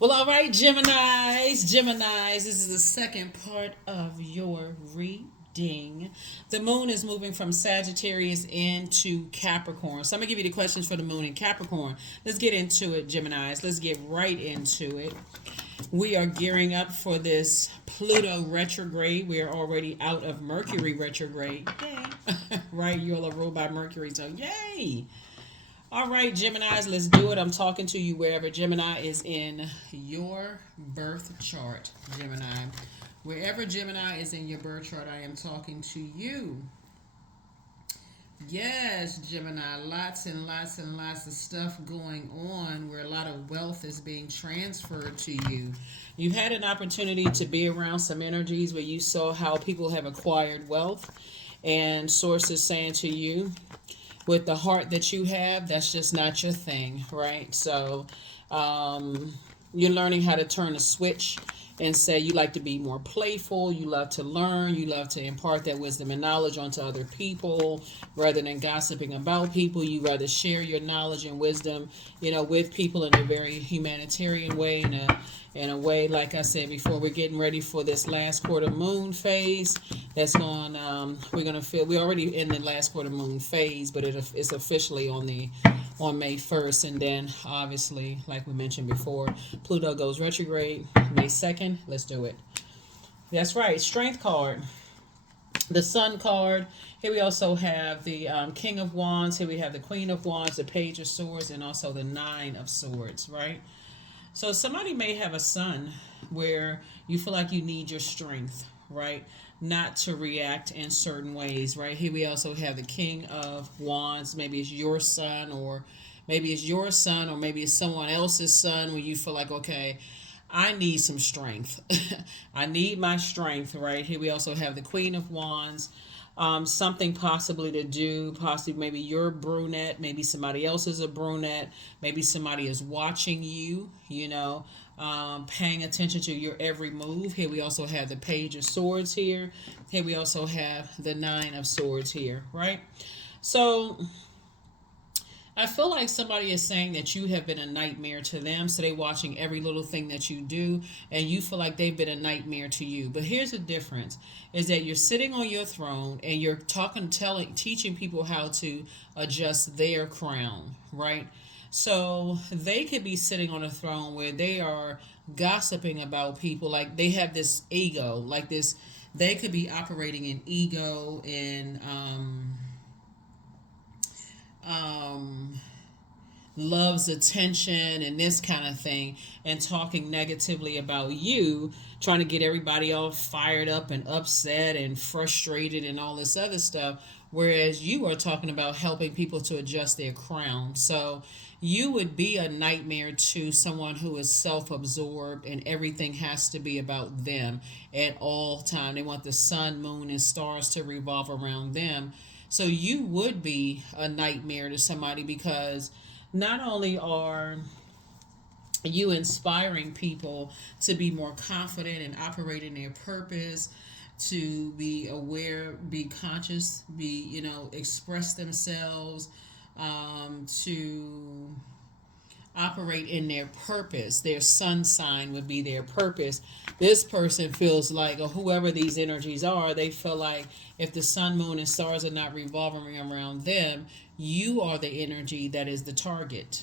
Well, all right, Geminis, this is the second part of your reading. The moon is moving from Sagittarius into Capricorn. So I'm going to give you the questions for the moon in Capricorn. Let's get into it, Geminis. Let's get right into it. We are gearing up for this Pluto retrograde. We are already out of Mercury retrograde. Yay. Right? You all are ruled by Mercury, so yay. All right, Geminis, let's do it. I'm talking to you wherever Gemini is in your birth chart, Gemini. Wherever Gemini is in your birth chart, I am talking to you. Yes, Gemini, lots and lots and lots of stuff going on where a lot of wealth is being transferred to you. You've had an opportunity to be around some energies where you saw how people have acquired wealth, and sources saying to you, with the heart that you have, that's just not your thing, right? So you're learning how to turn a switch and say you like to be more playful, you love to learn, you love to impart that wisdom and knowledge onto other people rather than gossiping about people. You rather share your knowledge and wisdom, with people in a very humanitarian way, in a way, like I said before, we're getting ready for this last quarter moon phase. That's going. We're gonna feel. We're already in the last quarter moon phase, but it's officially on May 1st, and then obviously, like we mentioned before, Pluto goes retrograde May 2nd. Let's do it. That's right. Strength card, the Sun card. Here we also have the King of Wands. Here we have the Queen of Wands, the Page of Swords, and also the Nine of Swords. Right. So somebody may have a son where you feel like you need your strength, right? Not to react in certain ways, right? Here we also have the King of Wands. Maybe it's your son, or maybe it's someone else's son where you feel like, okay, I need some strength. I need my strength, right? Here we also have the Queen of Wands. Something possibly to do, possibly maybe you're a brunette, maybe somebody else is a brunette, maybe somebody is watching you, paying attention to your every move. Here we also have the Page of Swords here. Here we also have the Nine of Swords here, right? So I feel like somebody is saying that you have been a nightmare to them. So they're watching every little thing that you do, and you feel like they've been a nightmare to you. But here's the difference is that you're sitting on your throne and you're teaching people how to adjust their crown, right? So they could be sitting on a throne where they are gossiping about people, like they have this ego, like this, they could be operating in ego and um, loves attention and this kind of thing, and talking negatively about you, trying to get everybody all fired up and upset and frustrated and all this other stuff, whereas you are talking about helping people to adjust their crown. So you would be a nightmare to someone who is self-absorbed and everything has to be about them at all time. They want the sun, moon, and stars to revolve around them. So you would be a nightmare to somebody, because not only are you inspiring people to be more confident and operate in their purpose, to be aware, be conscious, express themselves, to operate in their purpose. Their sun sign would be their purpose. This person feels like, or whoever these energies are, they feel like if the sun, moon, and stars are not revolving around them, you are the energy that is the target.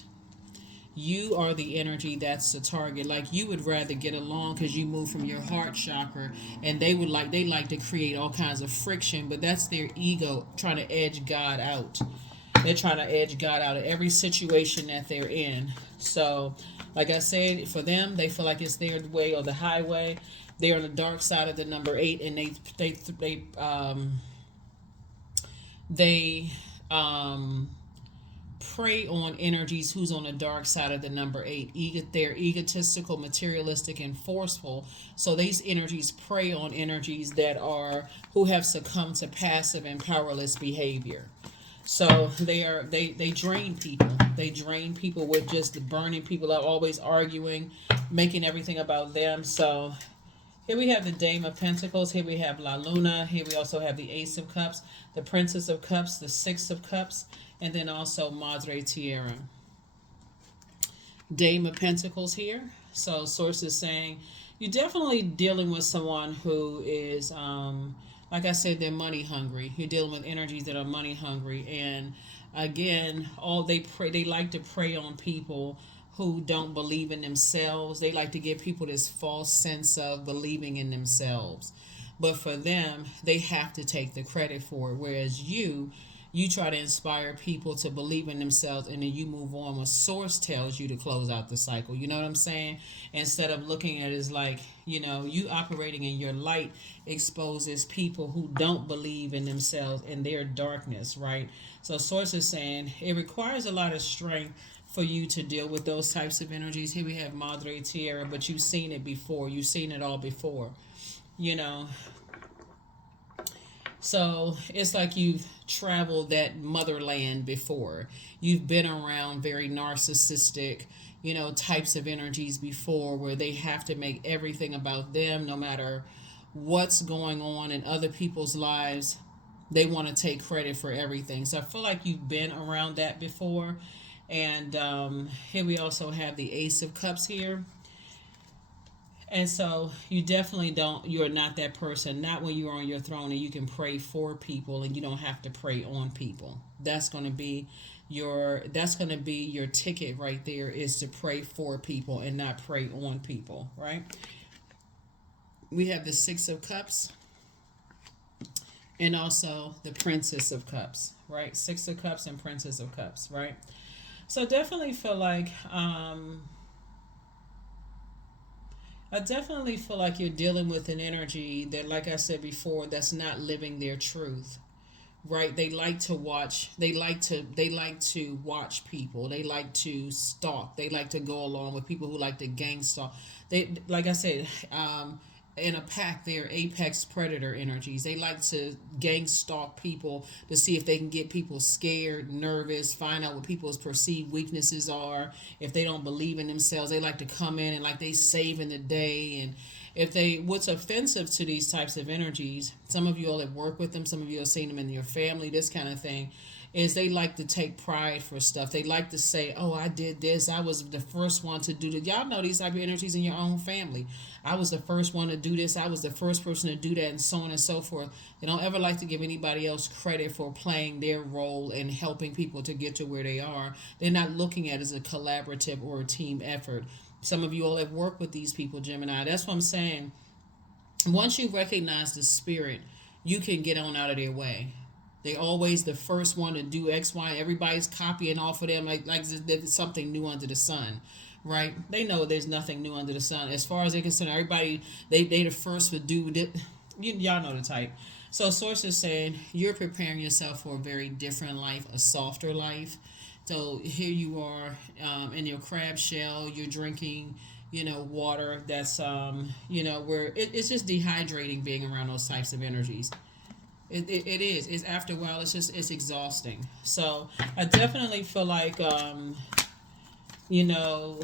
You are the energy that's the target. Like, you would rather get along because you move from your heart chakra, and they like to create all kinds of friction, but that's their ego trying to edge God out. They're trying to edge God out of every situation that they're in. So, like I said, for them, they feel like it's their way or the highway. They're on the dark side of the number 8, and they prey on energies who's on the dark side of the number 8. They're egotistical, materialistic, and forceful. So these energies prey on energies that are who have succumbed to passive and powerless behavior. So they drain people. They drain people with just burning people up, always arguing, making everything about them. So here we have the Dame of Pentacles. Here we have La Luna. Here we also have the Ace of Cups, the Princess of Cups, the Six of Cups, and then also Madre Tierra. Dame of Pentacles here. So source is saying you're definitely dealing with someone who is, like I said, they're money hungry. You're dealing with energies that are money hungry, and again, all they like to prey on people who don't believe in themselves. They like to give people this false sense of believing in themselves. But for them, they have to take the credit for it. Whereas you try to inspire people to believe in themselves, and then you move on when source tells you to close out the cycle. You know what I'm saying? Instead of looking at it as like, you operating in your light exposes people who don't believe in themselves and their darkness, right? So source is saying it requires a lot of strength for you to deal with those types of energies. Here we have Madre Tierra, but you've seen it before. You've seen it all before. You know, so it's like you've traveled that motherland before. You've been around very narcissistic, types of energies before, where they have to make everything about them, no matter what's going on in other people's lives. They want to take credit for everything. So I feel like you've been around that before. And here we also have the Ace of Cups here. And so you're not that person, not when you're on your throne and you can pray for people and you don't have to pray on people. That's going to be your ticket right there, is to pray for people and not pray on people, right? We have the Six of Cups and also the Princess of Cups, right? Six of Cups and Princess of Cups, right? So definitely feel like I definitely feel like you're dealing with an energy that, like I said before, that's not living their truth. Right? They like to watch. They like to watch people. They like to stalk. They like to go along with people who like to gang stalk. They, like I said, in a pack, they're apex predator energies. They like to gang stalk people to see if they can get people scared, nervous, find out what people's perceived weaknesses are. If they don't believe in themselves, they like to come in and like they saving the day. And what's offensive to these types of energies, some of you all have worked with them, some of you have seen them in your family, this kind of thing, is they like to take pride for stuff. They like to say, "Oh, I did this. I was the first one to do it." Y'all know these type of energies in your own family. I was the first one to do this. I was the first person to do that, and so on and so forth. They don't ever like to give anybody else credit for playing their role in helping people to get to where they are. They're not looking at it as a collaborative or a team effort. Some of you all have worked with these people, Gemini. That's what I'm saying. Once you recognize the spirit, you can get on out of their way. They always the first one to do X, Y. Everybody's copying off of them like there's something new under the sun, right? They know there's nothing new under the sun. As far as they're concerned, everybody they the first to do it. Y'all know the type. So source is saying you're preparing yourself for a very different life, a softer life. So here you are in your crab shell. You're drinking, water that's where it's just dehydrating being around those types of energies. It is. It's after a while. It's exhausting. So I definitely feel like you know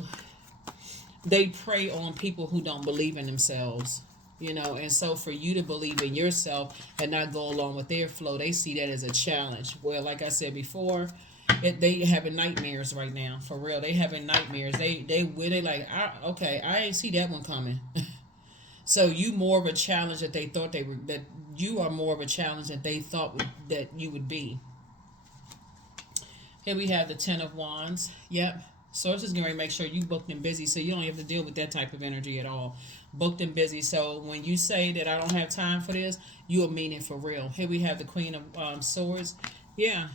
they prey on people who don't believe in themselves. And so for you to believe in yourself and not go along with their flow, they see that as a challenge. Well, like I said before, they having nightmares right now. For real, they having nightmares. They like, okay, I ain't see that one coming. So you more of a challenge that they thought they were, that you are more of a challenge that they thought that you would be. Here we have the Ten of Wands. Yep. Source is going to make sure you booked and busy, so you don't have to deal with that type of energy at all. Booked and busy. So when you say that I don't have time for this, you'll mean it for real. Here we have the Queen of Swords. Yeah.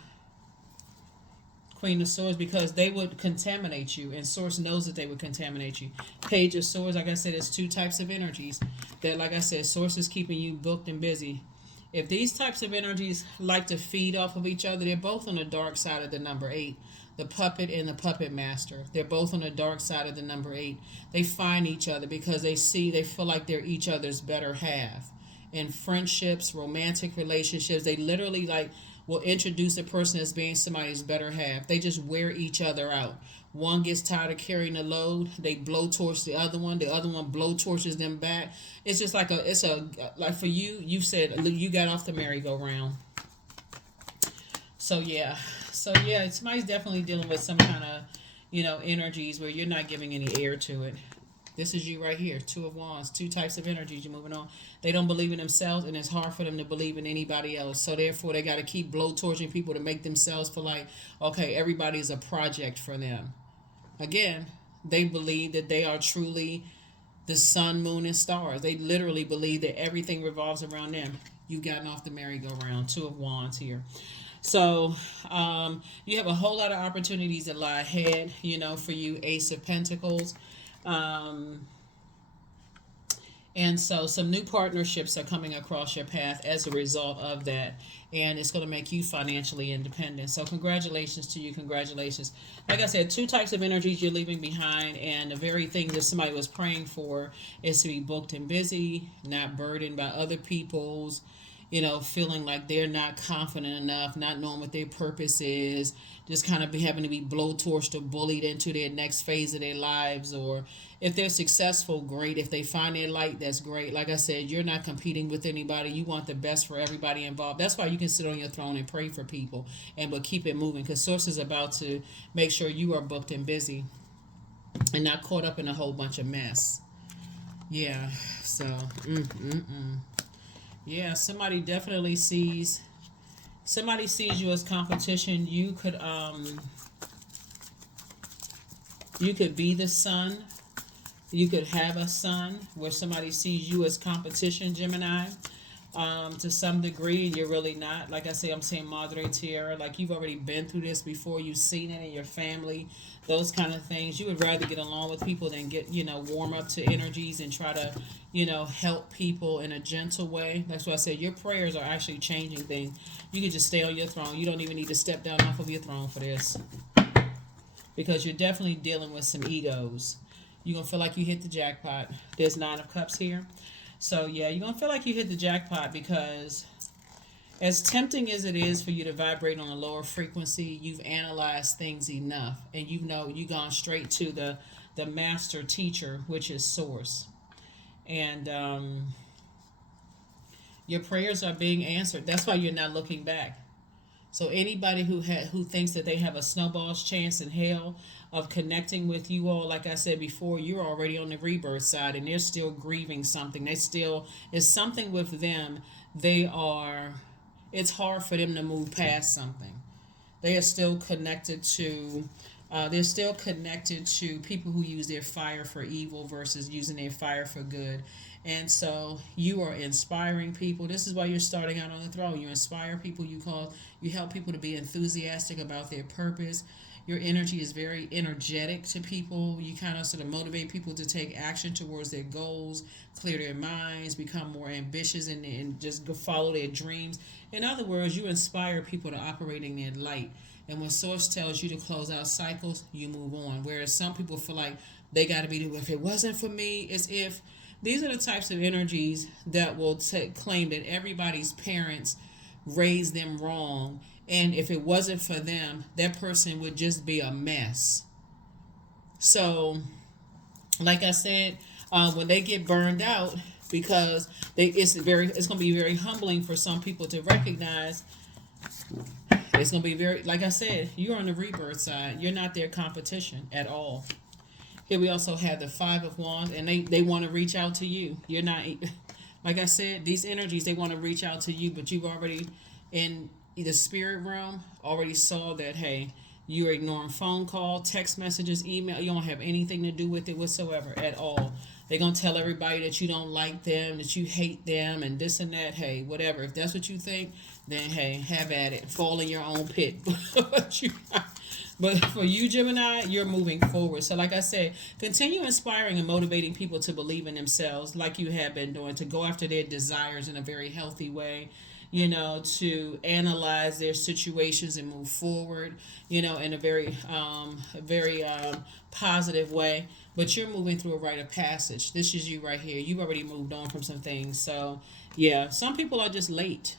Queen of Swords, because they would contaminate you, and Source knows that they would contaminate you. Page of Swords, like I said, it's two types of energies that, like I said, Source is keeping you booked and busy. If these types of energies like to feed off of each other, they're both on the dark side of the number 8. The puppet and the puppet master. They're both on the dark side of the number 8. They find each other because they feel like they're each other's better half. In friendships, romantic relationships, they literally will introduce a person as being somebody's better half. They just wear each other out. One gets tired of carrying the load, they blow torch the other one blow torches them back. It's just like like for you said you got off the merry-go-round. So yeah, somebody's definitely dealing with some kind of, energies where you're not giving any air to it. This is you right here, Two of Wands, two types of energies. You're moving on. They don't believe in themselves, and it's hard for them to believe in anybody else. So therefore, they got to keep blowtorching people to make themselves feel like, okay, everybody is a project for them. Again, they believe that they are truly the sun, moon, and stars. They literally believe that everything revolves around them. You've gotten off the merry-go-round. Two of Wands here. So you have a whole lot of opportunities that lie ahead, for you, Ace of Pentacles. Um, and so some new partnerships are coming across your path as a result of that. And it's going to make you financially independent. So congratulations to you. Congratulations. Like I said, two types of energies you're leaving behind. And the very thing that somebody was praying for is to be booked and busy, not burdened by other people's, feeling like they're not confident enough, not knowing what their purpose is, just kind of having to be blowtorched or bullied into their next phase of their lives. Or if they're successful, great. If they find their light, that's great. Like I said, you're not competing with anybody. You want the best for everybody involved. That's why you can sit on your throne and pray for people, but keep it moving, because Source is about to make sure you are booked and busy and not caught up in a whole bunch of mess. Yeah, so, yeah, somebody definitely sees you as competition. You could be the sun. You could have a son where somebody sees you as competition, Gemini, to some degree, and you're really not. Like I say, I'm saying Madre Tierra, like you've already been through this before. You've seen it in your family, those kind of things. You would rather get along with people than get, warm up to energies and try to, help people in a gentle way. That's why I said your prayers are actually changing things. You can just stay on your throne. You don't even need to step down off of your throne for this, because you're definitely dealing with some egos. You're going to feel like you hit the jackpot. There's 9 of Cups here. So, yeah, you're going to feel like you hit the jackpot, because as tempting as it is for you to vibrate on a lower frequency, you've analyzed things enough. And you've gone straight to the master teacher, which is Source. And your prayers are being answered. That's why you're not looking back. So anybody who thinks that they have a snowball's chance in hell of connecting with you all, like I said before, you're already on the rebirth side, and they're still grieving something. It's something with them. It's hard for them to move past something. They are still connected to, people who use their fire for evil versus using their fire for good. And so you are inspiring people. This is why you're starting out on the throne. You inspire people. You help people to be enthusiastic about their purpose. Your energy is very energetic to people. You kind of sort of motivate people to take action towards their goals, clear their minds, become more ambitious, and just go follow their dreams. In other words, you inspire people to operate in their light. And when Source tells you to close out cycles, you move on. Whereas some people feel like they got to be, if it wasn't for me, as if these are the types of energies that will claim that everybody's parents raised them wrong. And if it wasn't for them, that person would just be a mess. So, like I said, when they get burned out, because it's going to be very humbling for some people to recognize. It's going to be very, like I said, you're on the rebirth side. You're not their competition at all. Here we also have the 5 of Wands, and they want to reach out to you. You're not, like I said, these energies, they want to reach out to you, but you've already, in the spirit realm, already saw that, hey, you're ignoring phone call, text messages, email. You don't have anything to do with it whatsoever at all. They're going to tell everybody that you don't like them, that you hate them, and this and that. Hey, whatever. If that's what you think, then, hey, have at it. Fall in your own pit. But for you, Gemini, you're moving forward. So like I said, continue inspiring and motivating people to believe in themselves like you have been doing, to go after their desires in a very healthy way, to analyze their situations and move forward, in a very positive way. But you're moving through a rite of passage. This is you right here. You've already moved on from some things. So, yeah, some people are just late.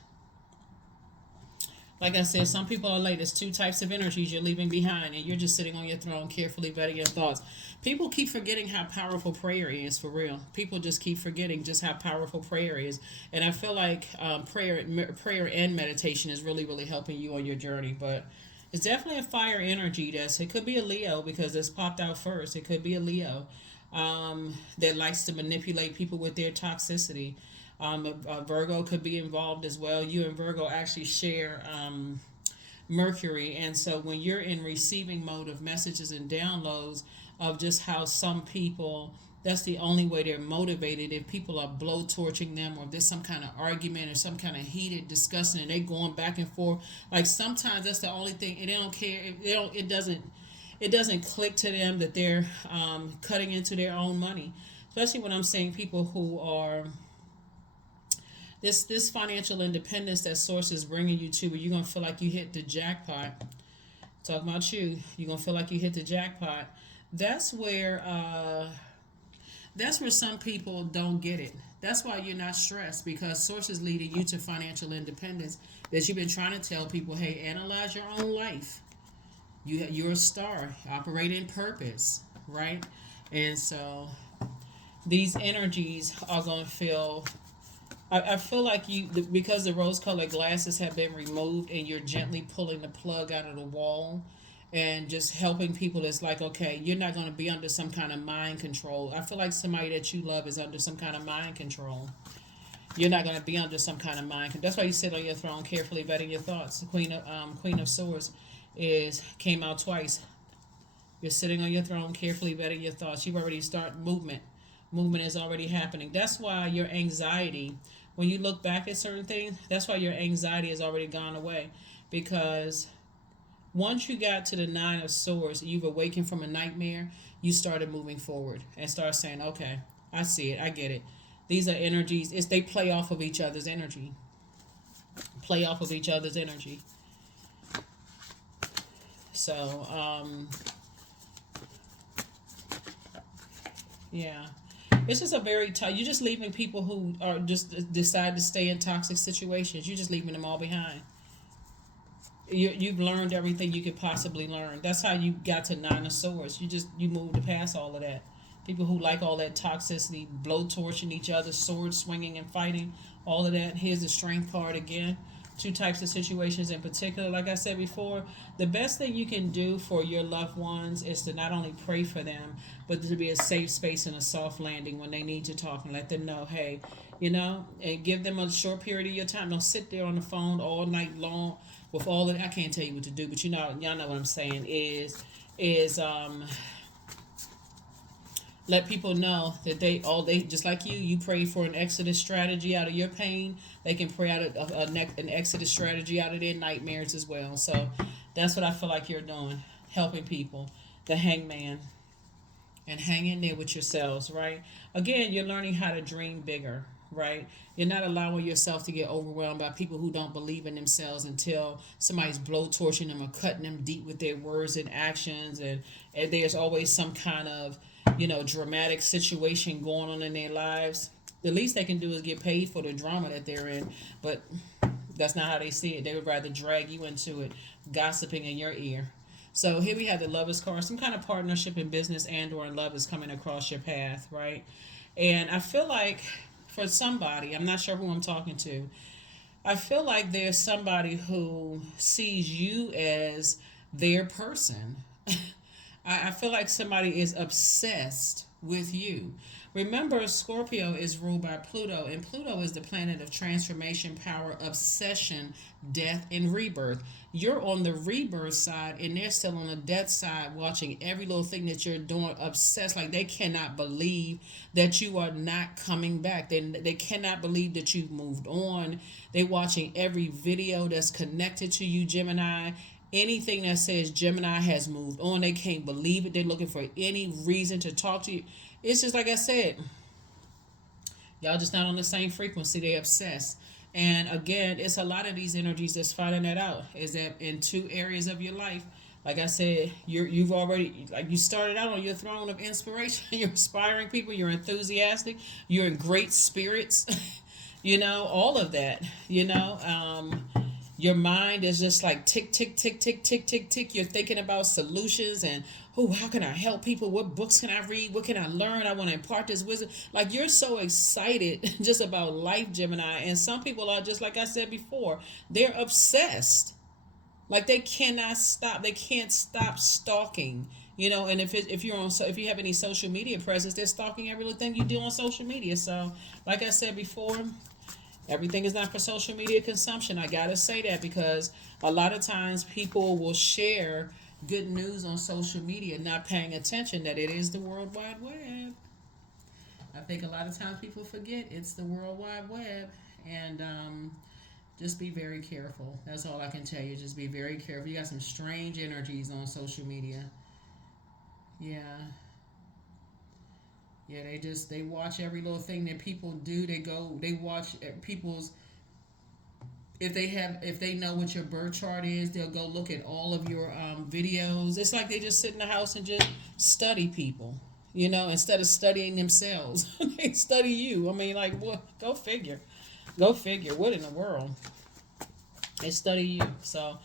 Like I said, some people are late. There's 2 types of energies you're leaving behind, and you're just sitting on your throne carefully vetting your thoughts. People keep forgetting how powerful prayer is, for real. People just keep forgetting just how powerful prayer is. And I feel like prayer and meditation is really, really helping you on your journey. But, It's definitely a fire energy. It could be a Leo because it's popped out first. It could be a Leo that likes to manipulate people with their toxicity. A Virgo could be involved as well. You and Virgo actually share Mercury, and so when you're in receiving mode of messages and downloads of just how some people, that's the only way they're motivated. If people are blowtorching them, or if there's some kind of argument or some kind of heated discussion and they going back and forth, like sometimes that's the only thing, and they don't care. It doesn't click to them that they're cutting into their own money. Especially when I'm seeing people who are this financial independence that source is bringing you to, where you're gonna feel like you hit the jackpot. Talking about you're gonna feel like you hit the jackpot. That's where some people don't get it. That's why you're not stressed, because source is leading you to financial independence. That you've been trying to tell people, hey, analyze your own life. You're a star, operate in purpose, right? And so these energies are gonna feel. I feel like because the rose-colored glasses have been removed, and you're gently pulling the plug out of the wall, and just helping people. It's like, okay, you're not going to be under some kind of mind control. I feel like somebody that you love is under some kind of mind control. You're not going to be under some kind of mind control. That's why you sit on your throne, carefully vetting your thoughts. The Queen of Swords came out twice. You're sitting on your throne, carefully vetting your thoughts. You've already started movement. Movement is already happening. That's why your anxiety, when you look back at certain things, that's why your anxiety has already gone away. Because once you got to the Nine of Swords, you've awakened from a nightmare, you started moving forward and start saying, okay, I see it, I get it. These are energies. They play off of each other's energy. Play off of each other's energy. So, yeah. It's just a very tight. You're just leaving people who are just decide to stay in toxic situations. You're just leaving them all behind. You've learned everything you could possibly learn. That's how you got to Nine of Swords. You moved past all of that. People who like all that toxicity, blowtorching each other, sword swinging and fighting, all of that. Here's the Strength card again. Two types of situations in particular. Like I said before, the best thing you can do for your loved ones is to not only pray for them, but to be a safe space and a soft landing when they need to talk, and let them know, hey, and give them a short period of your time. Don't sit there on the phone all night long with all of it. I can't tell you what to do, but y'all know what I'm saying is let people know that they just like you pray for an exodus strategy out of your pain. They can pray out of an exodus strategy out of their nightmares as well. So that's what I feel like you're doing, helping people. The Hangman, and hang in there with yourselves, right? Again, you're learning how to dream bigger, right? You're not allowing yourself to get overwhelmed by people who don't believe in themselves until somebody's blowtorching them or cutting them deep with their words and actions, and there's always some kind of dramatic situation going on in their lives. The least they can do is get paid for the drama that they're in, but that's not how they see it. They would rather drag you into it, gossiping in your ear. So here we have the Lovers card. Some kind of partnership in business and or in love is coming across your path, right? And I feel like for somebody, I'm not sure who I'm talking to, I feel like there's somebody who sees you as their person. I feel like somebody is obsessed with you. Remember, Scorpio is ruled by Pluto, and Pluto is the planet of transformation, power, obsession, death, and rebirth. You're on the rebirth side, and they're still on the death side, watching every little thing that you're doing, obsessed. Like they cannot believe that you are not coming back. They cannot believe that you've moved on. They're watching every video that's connected to you, Gemini. Anything that says Gemini has moved on, they can't believe it. They're looking for any reason to talk to you. It's just like I said, y'all just not on the same frequency. They obsessed. And again, it's a lot of these energies that's finding that out. Is that in two areas of your life, like I said, you've already, like you started out on your throne of inspiration. You're inspiring people. You're enthusiastic. You're in great spirits. All of that. Your mind is just like tick, tick, tick, tick, tick, tick, tick. You're thinking about solutions and, how can I help people? What books can I read? What can I learn? I want to impart this wisdom. Like you're so excited just about life, Gemini. And some people are just like I said before, they're obsessed. Like they cannot stop. They can't stop stalking. And if you're on, so if you have any social media presence, they're stalking every little thing you do on social media. So, like I said before, everything is not for social media consumption. I gotta say that because a lot of times people will share good news on social media, not paying attention that it is the World Wide Web. I think a lot of times people forget it's the World Wide Web, and just be very careful. That's all I can tell you. Just be very careful. You got some strange energies on social media. Yeah. Yeah, they watch every little thing that people do. They watch people's, if they know what your birth chart is, they'll go look at all of your videos. It's like they just sit in the house and just study people. Instead of studying themselves, they study you. I mean, like, what? Go figure. Go figure. What in the world? They study you. So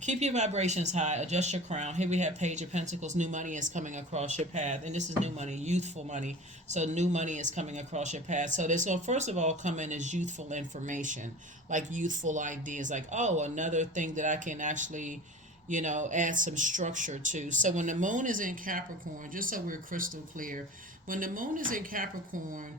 keep your vibrations high. Adjust your crown. Here we have Page of Pentacles. New money is coming across your path. And this is new money, youthful money. So new money is coming across your path. So this will first of all come in as youthful information, like youthful ideas. Like, oh, another thing that I can actually, add some structure to. So when the moon is in Capricorn, just so we're crystal clear, when the moon is in Capricorn,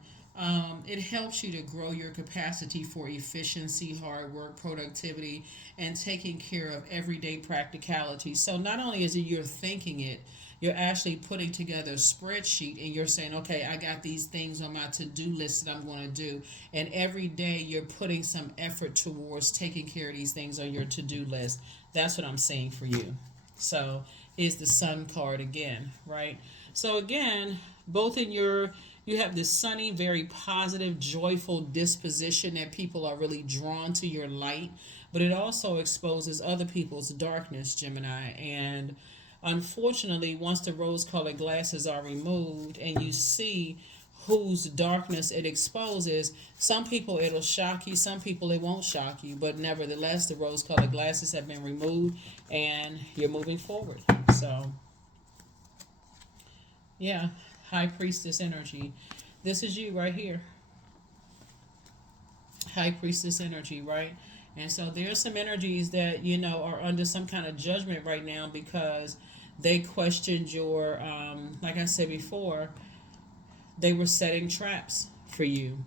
it helps you to grow your capacity for efficiency, hard work, productivity, and taking care of everyday practicality. So not only is it you're thinking it, you're actually putting together a spreadsheet and you're saying, okay, I got these things on my to-do list that I'm going to do. And every day you're putting some effort towards taking care of these things on your to-do list. That's what I'm saying for you. So is the Sun card again, right? So again, both in you have this sunny, very positive, joyful disposition that people are really drawn to your light, but it also exposes other people's darkness, Gemini. And unfortunately, once the rose-colored glasses are removed and you see whose darkness it exposes, some people it'll shock you, some people it won't shock you, but nevertheless, the rose-colored glasses have been removed and you're moving forward. So, yeah. High Priestess energy. This is you right here. High Priestess energy, right? And so there's some energies that, are under some kind of judgment right now because they questioned your, like I said before, they were setting traps for you.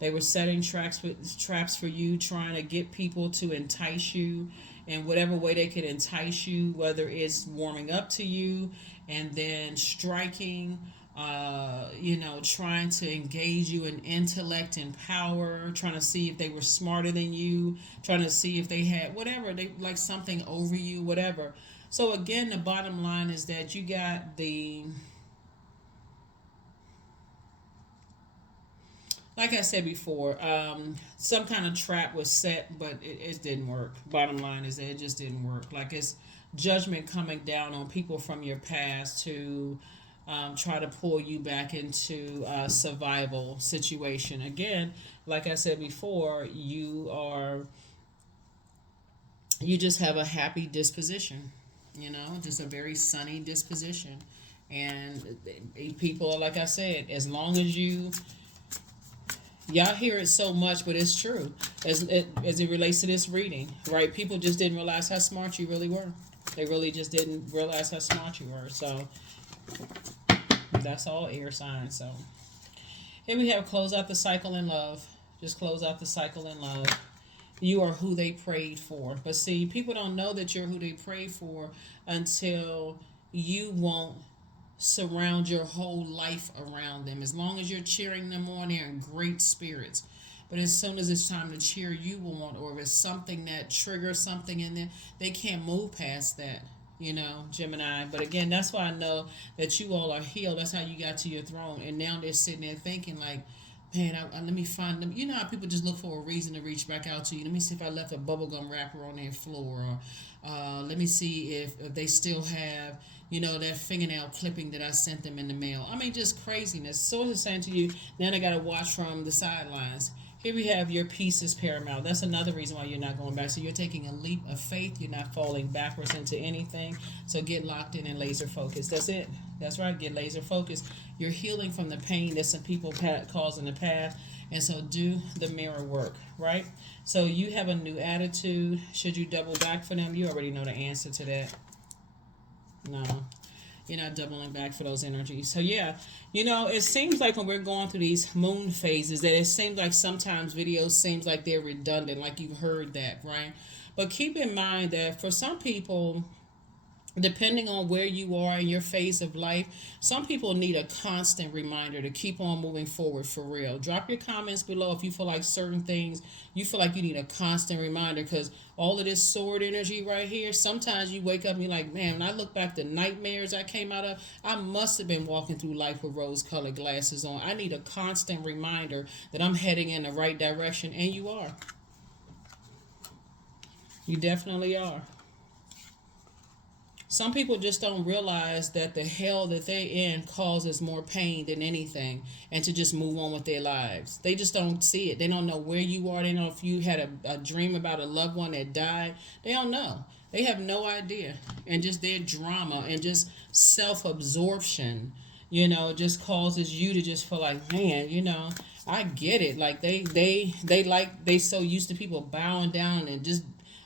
They were setting traps for you, trying to get people to entice you in whatever way they could entice you, whether it's warming up to you and then striking, trying to engage you in intellect and power, trying to see if they were smarter than you, trying to see if they had whatever, they like something over you, whatever. So again, the bottom line is that you got like I said before, some kind of trap was set, but it didn't work. Bottom line is that it just didn't work. Like it's judgment coming down on people from your past to try to pull you back into a survival situation. Again, like I said before, you just have a happy disposition, just a very sunny disposition. And people, like I said, as long as y'all hear it so much, but it's true as it relates to this reading, right? People just didn't realize how smart you really were. They really just didn't realize how smart you were. So that's all air signs. So here we have close out the cycle in love. Just close out the cycle in love. You are who they prayed for. But see, people don't know that you're who they prayed for until you won't surround your whole life around them. As long as you're cheering them on, they're in great spirits. But as soon as it's time to cheer you on, or if it's something that triggers something in them, they can't move past that, Gemini. But again, that's why I know that you all are healed. That's how you got to your throne. And now they're sitting there thinking like, man, let me find them. You know how people just look for a reason to reach back out to you. Let me see if I left a bubblegum wrapper on their floor. Or let me see if they still have, that fingernail clipping that I sent them in the mail. I mean, just craziness. So it's saying to you, now they got to watch from the sidelines. Here we have your peace is paramount. That's another reason why you're not going back. So you're taking a leap of faith. You're not falling backwards into anything. So get locked in and laser focused. That's it. That's right. Get laser focused. You're healing from the pain that some people caused in the past. And so do the mirror work, right? So you have a new attitude. Should you double back for them? You already know the answer to that. No. You're not doubling back for those energies. So yeah, it seems like when we're going through these moon phases that it seems like sometimes videos seems like they're redundant, like you've heard that, right? But keep in mind that for some people, depending on where you are in your phase of life, some people need a constant reminder to keep on moving forward for real. Drop your comments below if you feel like certain things, you feel like you need a constant reminder, because all of this sword energy right here, sometimes you wake up and you're like, man, when I look back the nightmares I came out of, I must have been walking through life with rose-colored glasses on. I need a constant reminder that I'm heading in the right direction, and you are. You definitely are. Some people just don't realize that the hell that they're in causes more pain than anything, and to just move on with their lives. They just don't see it. They don't know where you are. They don't know if you had a dream about a loved one that died. They don't know. They have no idea. And just their drama and just self-absorption, just causes you to just feel like, man, I get it. Like they so used to people bowing down and just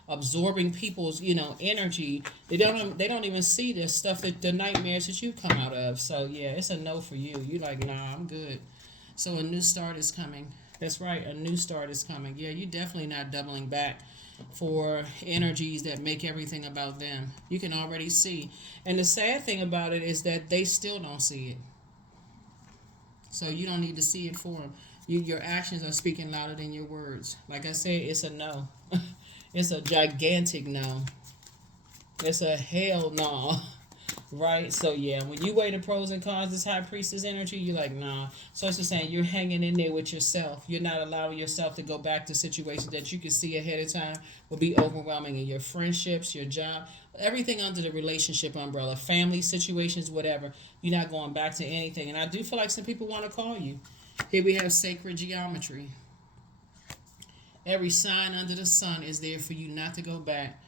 absorbing people's energy. They don't even see the stuff, that the nightmares that you come out of. So yeah, it's a no for you. You like, nah, I'm good. So a new start is coming. That's right, a new start is coming. Yeah, you definitely not doubling back for energies that make everything about them. You can already see. And the sad thing about it is that they still don't see it. So you don't need to see it for them. Your actions are speaking louder than your words. Like I said, it's a no. It's a gigantic no. It's a hell no. Right? So yeah, when you weigh the pros and cons, this high priestess energy, you're like, nah. So it's just saying you're hanging in there with yourself. You're not allowing yourself to go back to situations that you can see ahead of time will be overwhelming in your friendships, your job, everything under the relationship umbrella, family situations, whatever. You're not going back to anything. And I do feel like some people want to call you. Here we have sacred geometry. Every sign under the sun is there for you not to go back.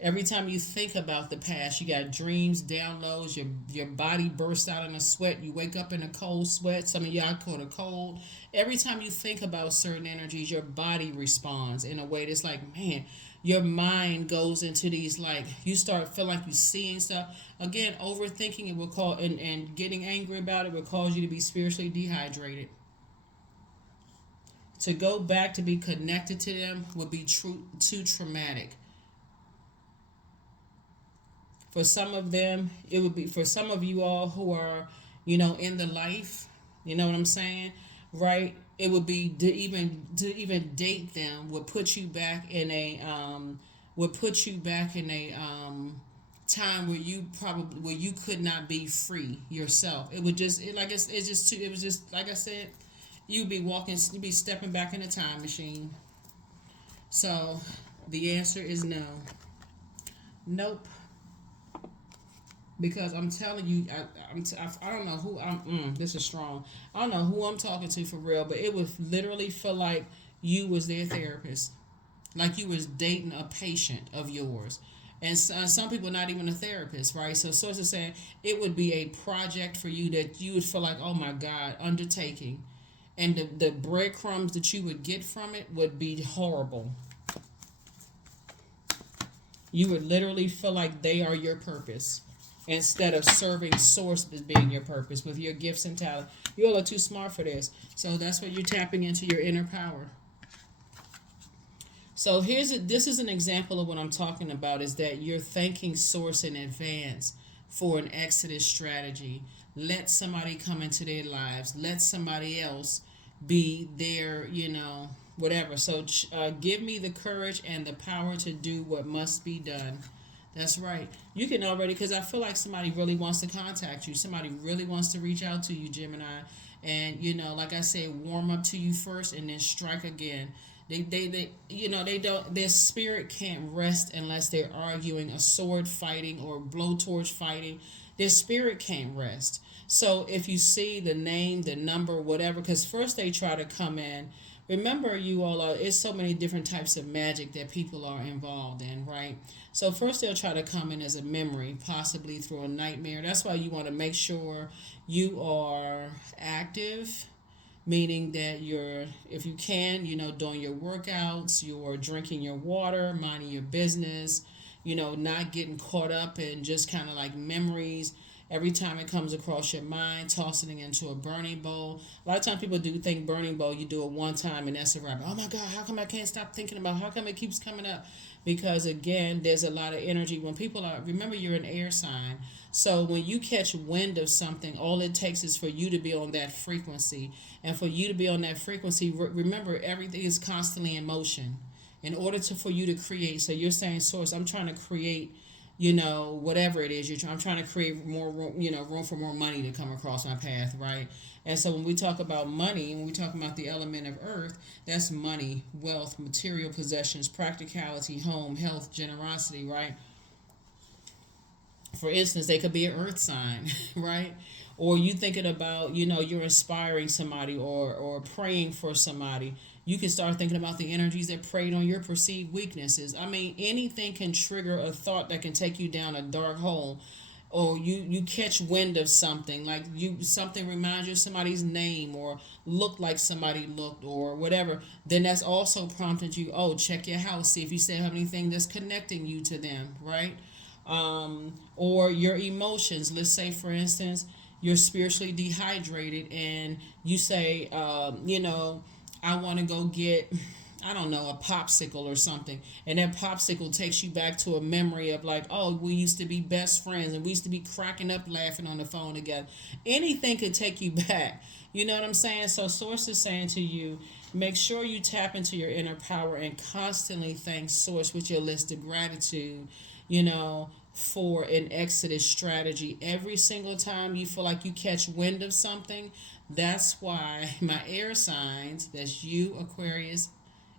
Every time you think about the past, you got dreams, downloads, your body bursts out in a sweat, you wake up in a cold sweat, some of y'all caught a cold. Every time you think about certain energies, your body responds in a way that's like, man, your mind goes into these, like, you start feeling like you're seeing stuff. Again, overthinking it will cause, and getting angry about it will cause you to be spiritually dehydrated. To go back to be connected to them would be too traumatic. For some of them, it would be, for some of you all who are, in the life, you know what I'm saying, right? It would be to even date them would put you back in a time where you could not be free yourself. It would just it was just like I said, you'd be stepping back in a time machine. So the answer is no. Nope. Because I'm telling you, I don't know who this is strong. I don't know who I'm talking to for real, but it would literally feel like you was their therapist, like you was dating a patient of yours, and some people not even a therapist, right? So sources are saying it would be a project for you that you would feel like, oh my God, undertaking, and the breadcrumbs that you would get from it would be horrible. You would literally feel like they are your purpose, instead of serving source as being your purpose with your gifts and talent. You all are too smart for this. So that's what you're tapping into, your inner power. So this is an example of what I'm talking about, is that you're thanking source in advance for an exodus strategy. Let somebody come into their lives. Let somebody else be their, whatever. So give me the courage and the power to do what must be done. That's right. You can already, because I feel like somebody really wants to contact you. Somebody really wants to reach out to you, Gemini. And, like I said, warm up to you first and then strike again. They don't, their spirit can't rest unless they're arguing, a sword fighting or blowtorch fighting. Their spirit can't rest. So if you see the name, the number, whatever, because first they try to come in remember, you all are, it's so many different types of magic that people are involved in, right? So first they'll try to come in as a memory, possibly through a nightmare. That's why you want to make sure you are active, meaning that you're, if you can, doing your workouts, you're drinking your water, minding your business, not getting caught up in just kind of like memories. Every time it comes across your mind, tossing it into a burning bowl. A lot of times people do think burning bowl, you do it one time and that's a wrap. Oh my God, how come I can't stop thinking about, how come it keeps coming up? Because again, there's a lot of energy. When people are, remember you're an air sign. So when you catch wind of something, all it takes is for you to be on that frequency. And for you to be on that frequency, remember everything is constantly in motion. In order for you to create, so you're saying, Source, I'm trying to create, whatever it is I'm trying to create more room, room for more money to come across my path, right? And so when we talk about money, when we talk about the element of earth, that's money, wealth, material possessions, practicality, home, health, generosity, right? For instance, they could be an earth sign, right? Or you thinking about, you're inspiring somebody or praying for somebody. You can start thinking about the energies that preyed on your perceived weaknesses. I mean, anything can trigger a thought that can take you down a dark hole. Or you catch wind of something, like something reminds you of somebody's name or look like somebody looked or whatever. Then that's also prompted you, oh, check your house, see if you still have anything that's connecting you to them, right? Or your emotions. Let's say, for instance, you're spiritually dehydrated and you say, I want to go get, I don't know, a popsicle or something. And that popsicle takes you back to a memory of like, oh, we used to be best friends and we used to be cracking up laughing on the phone together. Anything could take you back. You know what I'm saying? So Source is saying to you, make sure you tap into your inner power and constantly thank Source with your list of gratitude, for an exodus strategy. Every single time you feel like you catch wind of something, that's why my air signs, that's you, Aquarius,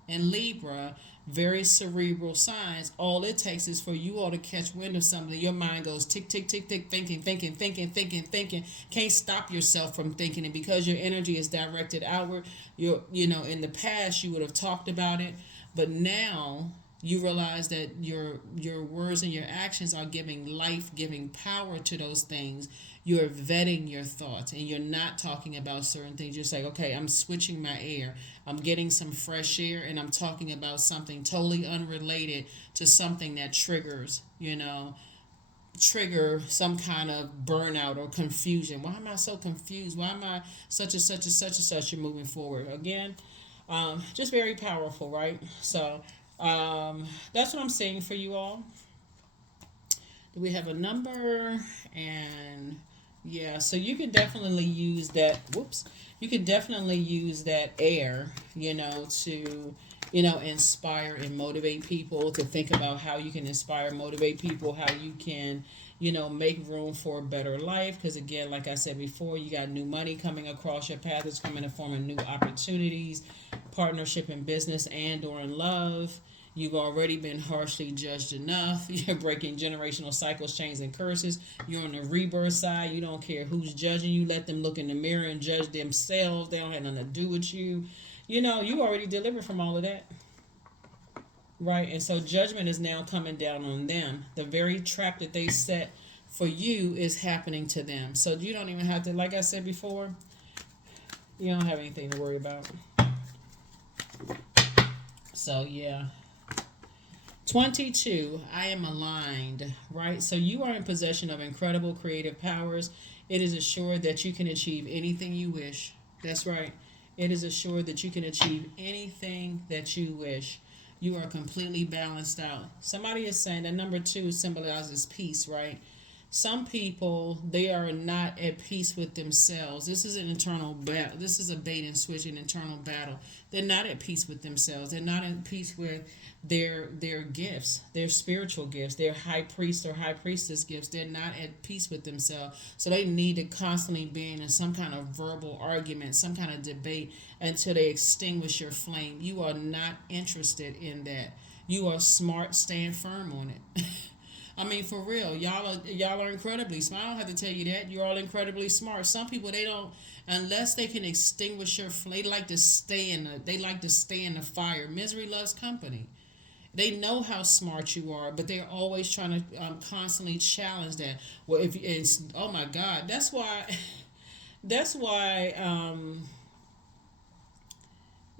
and Libra, very cerebral signs. All it takes is for you all to catch wind of something. Your mind goes tick, tick, tick, tick, thinking, thinking, thinking, thinking, thinking. Can't stop yourself from thinking it because your energy is directed outward. In the past you would have talked about it, but now you realize that your words and your actions are giving life, giving power to those things. You're vetting your thoughts and you're not talking about certain things. You're saying, okay, I'm switching my air. I'm getting some fresh air and I'm talking about something totally unrelated to something that trigger some kind of burnout or confusion. Why am I so confused? Why am I such and such and such and such? You're moving forward. Again, just very powerful, right? So that's what I'm saying for you all. Do we have a number? And yeah, so you can definitely use that. Whoops. You can definitely use that air, to, inspire and motivate people, to think about how you can inspire, motivate people, how you can, make room for a better life. Because again, like I said before, you got new money coming across your path. It's coming in the form of new opportunities, partnership in business and or in love. You've already been harshly judged enough. You're breaking generational cycles, chains, and curses. You're on the rebirth side. You don't care who's judging you. Let them look in the mirror and judge themselves. They don't have nothing to do with you. You already delivered from all of that. Right? And so judgment is now coming down on them. The very trap that they set for you is happening to them. So you don't even have to, like I said before, you don't have anything to worry about. So, yeah. 22, I am aligned, right? So you are in possession of incredible creative powers. It is assured that you can achieve anything you wish. That's right. It is assured that you can achieve anything that you wish. You are completely balanced out. Somebody is saying that number 2 symbolizes peace, right? Some people, they are not at peace with themselves. This is an internal battle. This is a bait and switch, an internal battle. They're not at peace with themselves. They're not at peace with their gifts, their spiritual gifts, their high priest or high priestess gifts. They're not at peace with themselves. So they need to constantly be in some kind of verbal argument, some kind of debate until they extinguish your flame. You are not interested in that. You are smart, stand firm on it. I mean, for real, y'all are incredibly smart. I don't have to tell you that. You're all incredibly smart. Some people, they don't, unless they can extinguish your flame. They like to stay in the fire. Misery loves company. They know how smart you are, but they're always trying to constantly challenge that. Well, if it's, oh my God, that's why that's why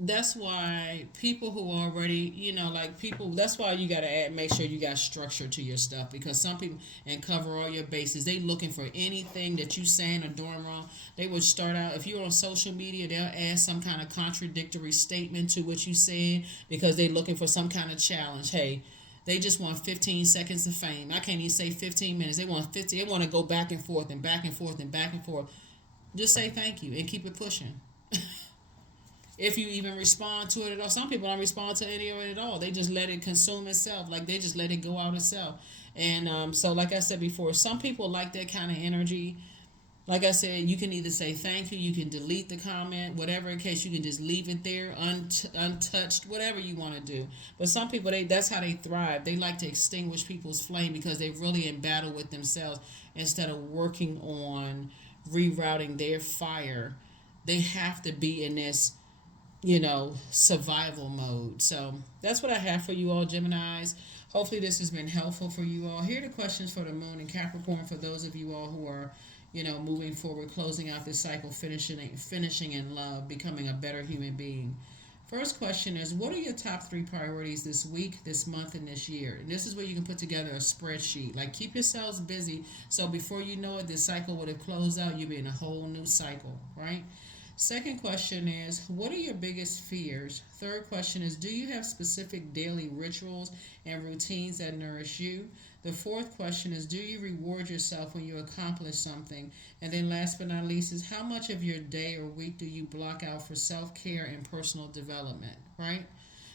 that's why people who already, like people, that's why you got to make sure you got structure to your stuff, because some people, and cover all your bases, they looking for anything that you saying or doing wrong. They would start out, if you're on social media, they'll add some kind of contradictory statement to what you said, because they looking for some kind of challenge. Hey, they just want 15 seconds of fame. I can't even say 15 minutes. They want 50. They want to go back and forth and back and forth and back and forth. Just say thank you and keep it pushing. If you even respond to it at all. Some people don't respond to any of it at all. They just let it consume itself. Like, they just let it go out itself. And so, like I said before, some people like that kind of energy. Like I said, you can either say thank you, you can delete the comment, whatever in case, you can just leave it there untouched, whatever you want to do. But some people, that's how they thrive. They like to extinguish people's flame because they're really in battle with themselves instead of working on rerouting their fire. They have to be in this survival mode. So that's what I have for you all, Geminis. Hopefully this has been helpful for you all. Here are the questions for the moon and Capricorn, for those of you all who are, moving forward, closing out this cycle, finishing in love, becoming a better human being. First question is, what are your top 3 priorities this week, this month, and this year? And this is where you can put together a spreadsheet. Like, keep yourselves busy, so before you know it, this cycle would have closed out. You'll be in a whole new cycle, right? Second question is, what are your biggest fears? Third question is, do you have specific daily rituals and routines that nourish you? The fourth question is, do you reward yourself when you accomplish something? And then last but not least is, how much of your day or week do you block out for self-care and personal development, right?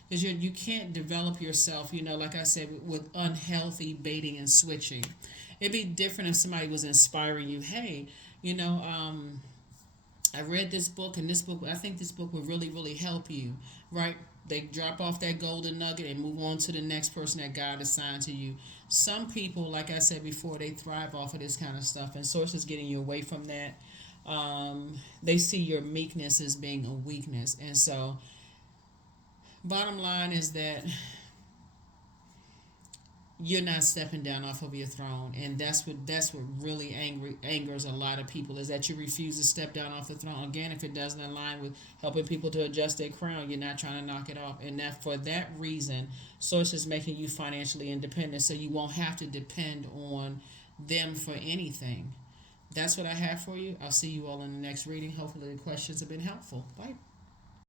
Because you can't develop yourself, like I said, with unhealthy baiting and switching. It'd be different if somebody was inspiring you. Hey, I read this book, and I think this book would really, really help you, right? They drop off that golden nugget and move on to the next person that God assigned to you. Some people, like I said before, they thrive off of this kind of stuff, and Source is getting you away from that. They see your meekness as being a weakness. And so, bottom line is that you're not stepping down off of your throne, and that's what really angers a lot of people, is that you refuse to step down off the throne. Again, if it doesn't align with helping people to adjust their crown, you're not trying to knock it off. And that, for that reason, Source is making you financially independent, so you won't have to depend on them for anything. That's what I have for you. I'll see you all in the next reading. Hopefully the questions have been helpful. Bye.